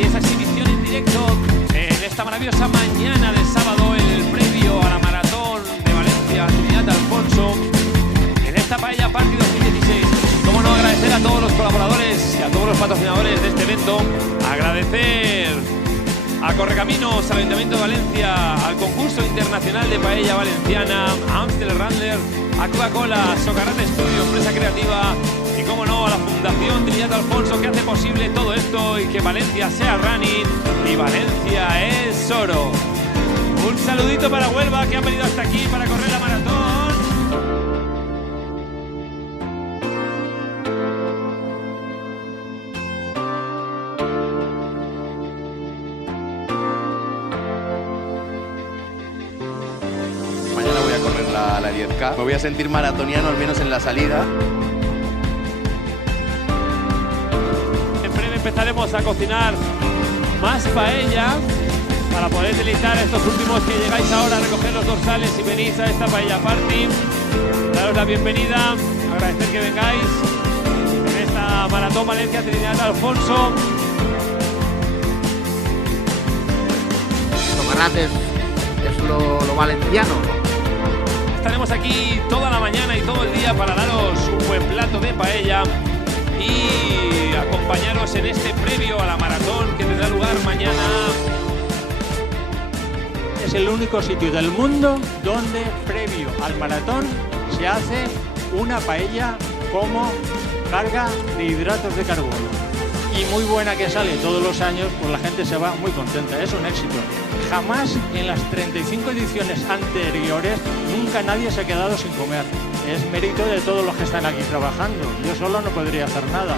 y esa exhibición en directo en esta maravillosa mañana de sábado, el previo a la maratón de Valencia, Trinidad Alfonso, en esta Paella Party 2016. Cómo no agradecer a todos los colaboradores y a todos los patrocinadores de este evento, agradecer a Correcaminos, al Ayuntamiento de Valencia, al concurso internacional de paella valenciana, a Amstel Randler, a Coca-Cola, Socarrate Studio, empresa creativa, y cómo no, a la Fundación Trinidad Alfonso, que hace posible todo esto y que Valencia sea running y Valencia es oro. Un saludito para Huelva, que han venido hasta aquí para correr la maratón. Mañana voy a correr la 10K. Me voy a sentir maratoniano, al menos en la salida. En breve empezaremos a cocinar más paella para poder deleitar a estos últimos que llegáis ahora a recoger los dorsales y venís a esta Paella Party. Daros la bienvenida, agradecer que vengáis en esta maratón Valencia Trinidad Alfonso. Socarrate es lo valenciano. Estaremos aquí toda la mañana y todo el día para daros un buen plato de paella y acompañaros en este previo a la maratón que tendrá lugar mañana. Es el único sitio del mundo donde previo al maratón se hace una paella como carga de hidratos de carbono. Y muy buena que sale todos los años, pues la gente se va muy contenta, es un éxito. Jamás en las 35 ediciones anteriores nunca nadie se ha quedado sin comer. Es mérito de todos los que están aquí trabajando. Yo solo no podría hacer nada.